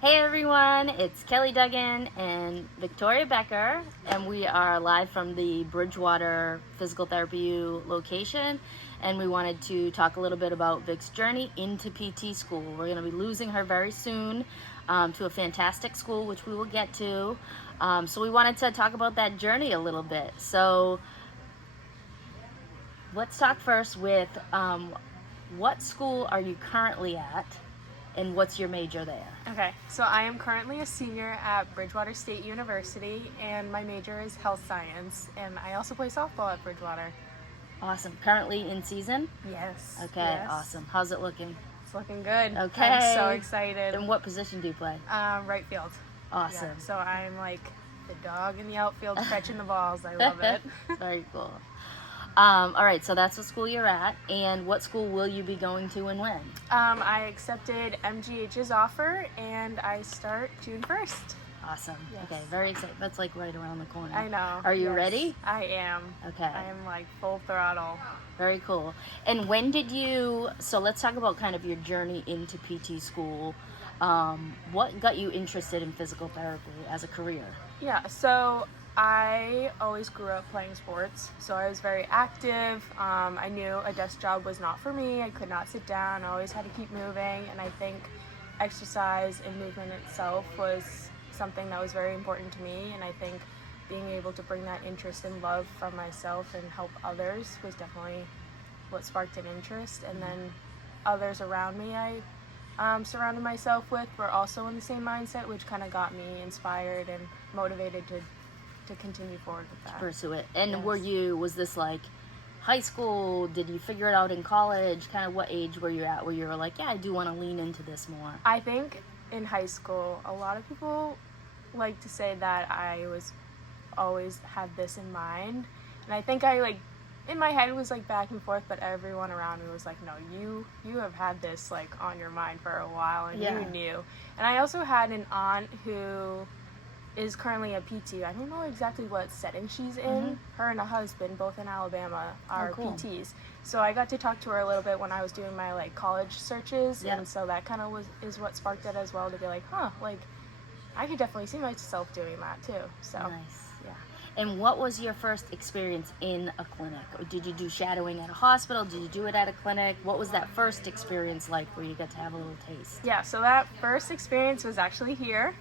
Hey everyone, it's Kelly Duggan and Victoria Becker, and we are live from the Bridgewater Physical Therapy U location, and we wanted to talk a little bit about Vic's journey into PT school. We're going to be losing her very soon to a fantastic school, which we will get to. So we wanted to talk about that journey a little bit. So let's talk first with what school are you currently at, and what's your major there? Okay, so I am currently a senior at Bridgewater State University, and my major is health science, and I also play softball at Bridgewater. Awesome. Currently in season? Yes. Okay, yes. Awesome. How's it looking? It's looking good. Okay. I'm so excited. And what position do you play? Right field. Awesome. Yeah, so I'm like the dog in the outfield catching the balls. I love it. Very cool. All right, so that's the school you're at, and what school will you be going to and when? I accepted MGH's offer, and I start June 1st. Awesome. Yes. Okay, very excited. That's like right around the corner. I know. Are you yes, ready? I am. Okay. I am like full throttle. Very cool. And when did you, so let's talk about kind of your journey into PT school. What got you interested in physical therapy as a career? Yeah, so I always grew up playing sports, so I was very active. I knew a desk job was not for me. I could not sit down. I always had to keep moving, and I think exercise and movement itself was something that was very important to me, and I think being able to bring that interest and love from myself and help others was definitely what sparked an interest. And then others around me I surrounded myself with were also in the same mindset, which kind of got me inspired and motivated to continue forward with that. Pursue it. And Yes. was this like high school? Did you figure it out in college? Kind of what age were you at where you were like, yeah, I do want to lean into this more? I think in high school, a lot of people like to say that I was always had this in mind. And I think I like, in my head was like back and forth, but everyone around me was like, no, you have had this like on your mind for a while, and Yeah. you knew. And I also had an aunt who is currently a PT. I don't know exactly what setting she's in. Mhm. Her and a husband, both in Alabama, are cool. PTs. So I got to talk to her a little bit when I was doing my like college searches, Yeah. and so that kind of is what sparked it as well, to be like, like I could definitely see myself doing that too. So Nice. yeah. And what was your first experience in a clinic? Or did you do shadowing at a hospital? Did you do it at a clinic? What was that first experience like where you got to have a little taste? Yeah, so that first experience was actually here.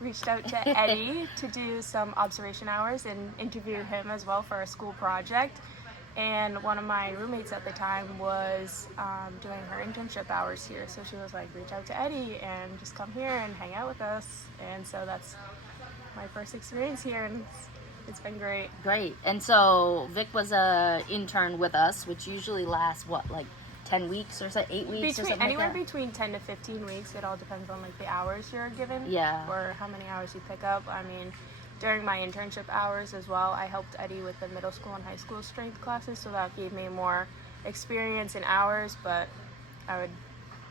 Reached out to Eddie to do some observation hours and interview him as well for a school project. And one of my roommates at the time was doing her internship hours here. So she was like, reach out to Eddie and just come here and hang out with us. And so that's my first experience here, and it's been great. Great. And so Vic was a intern with us, which usually lasts what, like 10 weeks or so, 8 weeks or something Anywhere like that? between 10 to 15 weeks. It all depends on like the hours you're given. Yeah. Or how many hours you pick up. I mean, during my internship hours as well, I helped Eddie with the middle school and high school strength classes, so that gave me more experience in hours, but I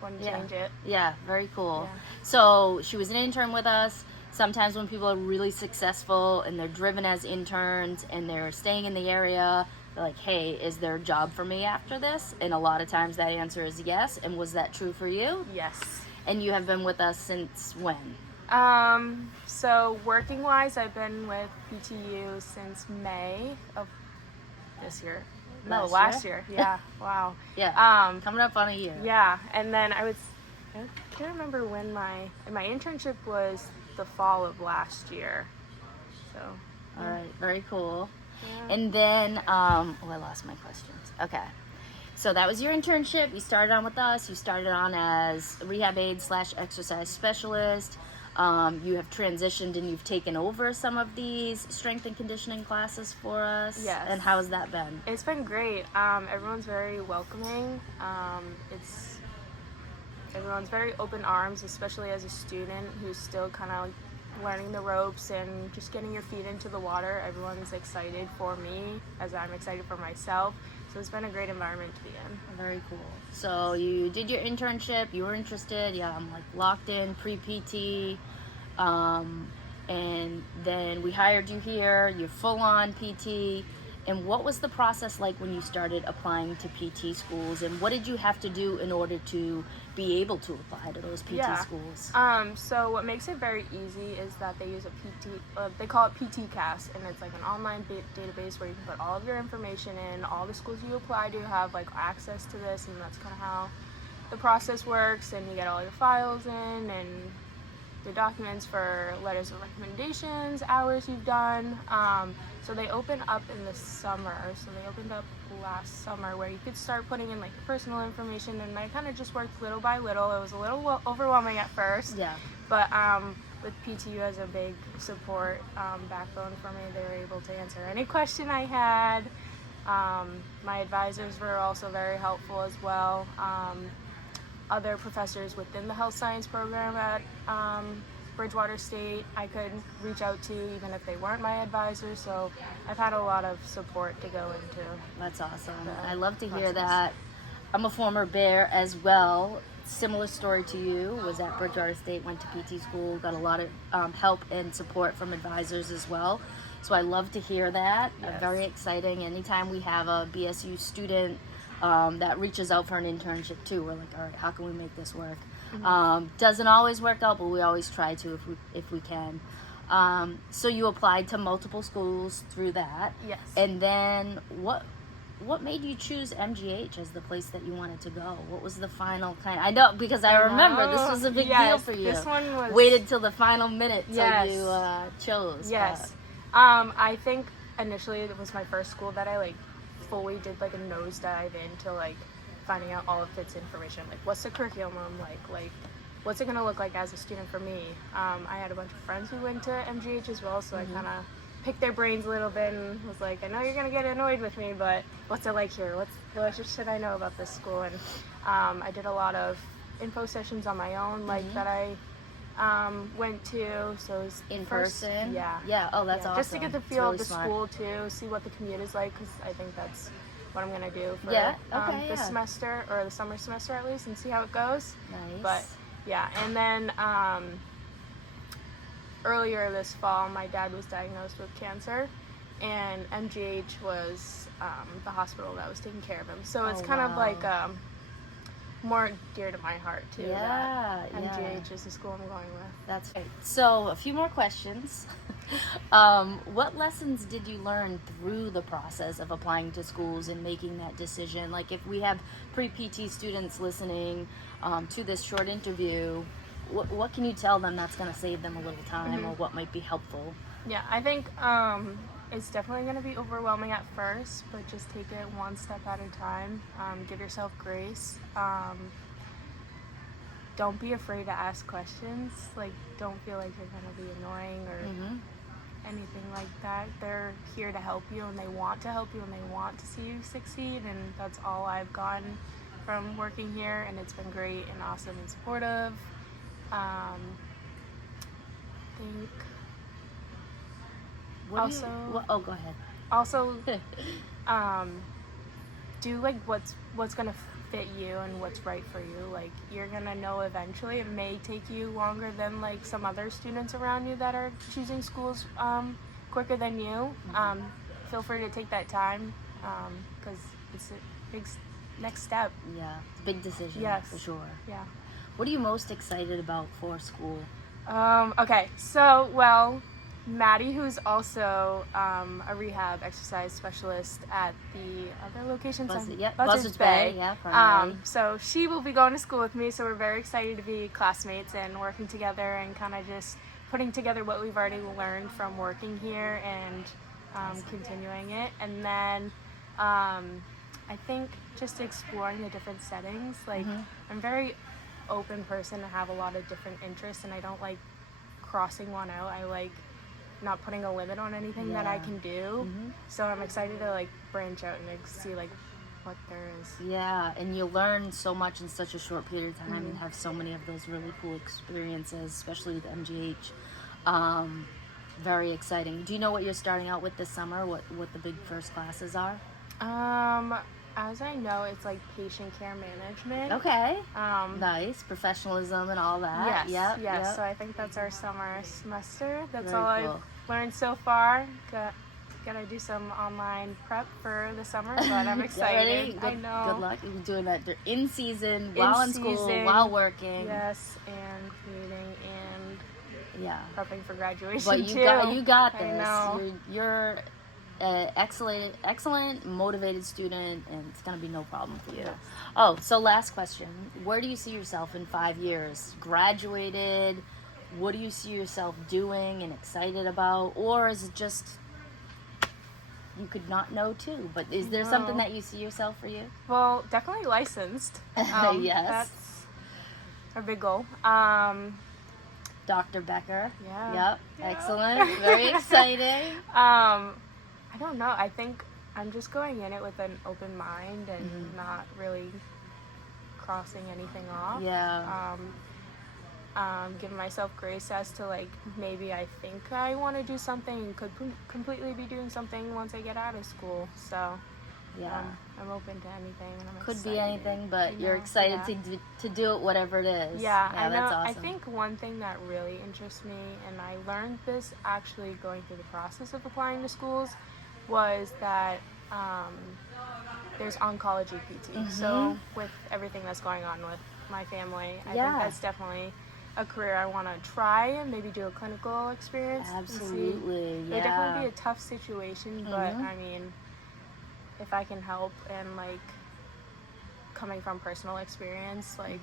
wouldn't change it. Yeah, very cool. Yeah. So she was an intern with us. Sometimes when people are really successful and they're driven as interns and they're staying in the area, they're like, hey, is there a job for me after this? And a lot of times that answer is yes. And was that true for you? Yes. And you have been with us since when? So working wise, I've been with PTU since May of this year. No, last year. Yeah. Wow. Yeah. Coming up on a year. Yeah, and then I can't remember when my internship was the fall of last year. So. All right. Very cool. Yeah. And then, I lost my questions. Okay. So that was your internship. You started on with us. You started on as rehab aid / exercise specialist. You have transitioned and you've taken over some of these strength and conditioning classes for us. Yes. And how's that been? It's been great. Everyone's very welcoming. Everyone's very open arms, especially as a student who's still kind of learning the ropes and just getting your feet into the water. Everyone's excited for me as I'm excited for myself. So it's been a great environment to be in. Very cool. So you did your internship, you were interested, yeah, I'm like locked in, pre-PT, and then we hired you here, you're full on PT, And what was the process like when you started applying to PT schools, and what did you have to do in order to be able to apply to those PT schools? So what makes it very easy is that they use a PT, they call it PTCast, and it's like an online database where you can put all of your information in. All the schools you apply to have like access to this, and that's kind of how the process works. And you get all your files in and the documents for letters of recommendations, hours you've done. So they open up in the summer. So they opened up last summer where you could start putting in like your personal information, and I kind of just worked little by little. It was a little overwhelming at first. Yeah. But with PTU as a big support backbone for me, they were able to answer any question I had. My advisors were also very helpful as well. Other professors within the health science program at Bridgewater State I could reach out to even if they weren't my advisors, so I've had a lot of support to go into. That's awesome. I love to hear that. I'm a former Bear as well. Similar story to you, was at Bridgewater State, went to PT school, got a lot of help and support from advisors as well. So I love to hear that. Yes. Very exciting. Anytime we have a BSU student that reaches out for an internship too, we're like, all right, how can we make this work? Doesn't always work out, but we always try to if we can. So you applied to multiple schools through that. Yes. And then what made you choose MGH as the place that you wanted to go? What was the final kind? I know, because I remember this was a big deal for you. This one was waited till the final minute till Yes. you chose. Yes. I think initially it was my first school that I like fully did like a nosedive into like finding out all of its information. Like, what's the curriculum like what's it gonna look like as a student for me? I had a bunch of friends who went to MGH as well, so I kind of picked their brains a little bit and was like, I know you're gonna get annoyed with me, but what's it like here? What should I know about this school? And I did a lot of info sessions on my own, like that I went to, so it was In first, person? Yeah. Yeah, oh, that's awesome. Just to get the It's feel really of the smart. school too, see what the commute is like, because I think that's what I'm gonna do for the semester, or the summer semester at least, and see how it goes. Nice. But yeah, and then earlier this fall, my dad was diagnosed with cancer, and MGH was the hospital that was taking care of him. So it's kind of like more dear to my heart too. That MGH is the school I'm going with. That's right. So a few more questions. What lessons did you learn through the process of applying to schools and making that decision? Like, if we have pre-PT students listening to this short interview, what can you tell them that's going to save them a little time, or what might be helpful? Yeah, I think it's definitely going to be overwhelming at first, but just take it one step at a time. Give yourself grace. Don't be afraid to ask questions. Like, don't feel like you're going to be annoying or anything like that. They're here to help you, and they want to help you, and they want to see you succeed, and that's all I've gotten from working here, and it's been great and awesome and supportive. I think Go ahead. Also, do like what's gonna fit you and what's right for you. Like, you're gonna know eventually. It may take you longer than like some other students around you that are choosing schools quicker than you. Feel free to take that time, because it's a big next step. Yeah, it's a big decision. Yes. For sure. Yeah. What are you most excited about for school? Okay, so, Maddie, who's also a rehab exercise specialist at the other locations, Buzzards Bay. Yeah, so she will be going to school with me, so we're very excited to be classmates and working together and kind of just putting together what we've already learned from working here and continuing it. And then I think just exploring the different settings. Like, I'm very open person to have a lot of different interests, and I don't like crossing one out. I like not putting a limit on anything that I can do. So I'm excited to like branch out and see like what there is. Yeah, and you learn so much in such a short period of time and have so many of those really cool experiences, especially with MGH. Very exciting. Do you know what you're starting out with this summer? What the big first classes are? As I know, it's like patient care management. Okay. Nice. Professionalism and all that. Yes. Yep, yep. So I think that's our summer semester. That's Very all cool. I've learned so far. Got Gotta do some online prep for the summer, but I'm Get ready. excited. I know. Good luck. You're doing that in season, while in school, season, while working. Yes, and commuting and Yeah. prepping for graduation But too. you got this. I know. You're an excellent, motivated student, and it's gonna be no problem for you. Yes. Oh, so last question: where do you see yourself in 5 years? Graduated? What do you see yourself doing and excited about, or is it just you could not know too? But is there something that you see yourself for you? Well, definitely licensed. Yes. That's our big goal. Dr. Becker. Yeah. Yep. Yeah. Excellent. Very exciting. I don't know. I think I'm just going in it with an open mind and not really crossing anything off. Yeah. Giving myself grace as to like maybe I think I want to do something and could completely be doing something once I get out of school. So Yeah. I'm open to anything. And I'm Could excited. be anything, but You you're know, excited yeah. to do it, whatever it is. Yeah, I know. That's awesome. I think one thing that really interests me, and I learned this actually going through the process of applying to schools, was that there's oncology PT. So with everything that's going on with my family, I think that's definitely a career I want to try and maybe do a clinical experience. Absolutely, It would definitely be a tough situation, but I mean, if I can help and like coming from personal experience, like.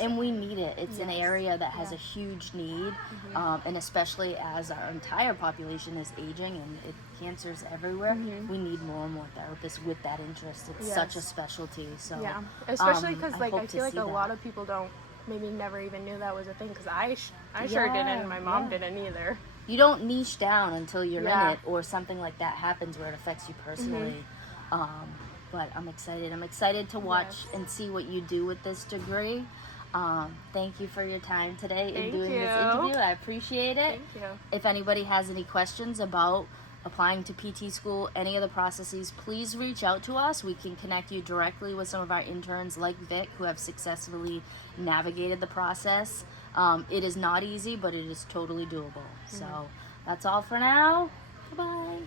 And we need it. It's an area that has a huge need, and especially as our entire population is aging and cancer's everywhere, we need more and more therapists with that interest. It's such a specialty. So yeah, especially because like hope I to feel like see a that. lot of people don't maybe never even knew that was a thing because I sure didn't, and my mom didn't either. You don't niche down until you're in Yeah. it, or something like that happens where it affects you personally. But I'm excited. I'm excited to watch and see what you do with this degree. Thank you for your time today in doing this interview. I appreciate it. Thank you. If anybody has any questions about applying to PT school, any of the processes, please reach out to us. We can connect you directly with some of our interns like Vic who have successfully navigated the process. It is not easy, but it is totally doable. So that's all for now. Bye-bye.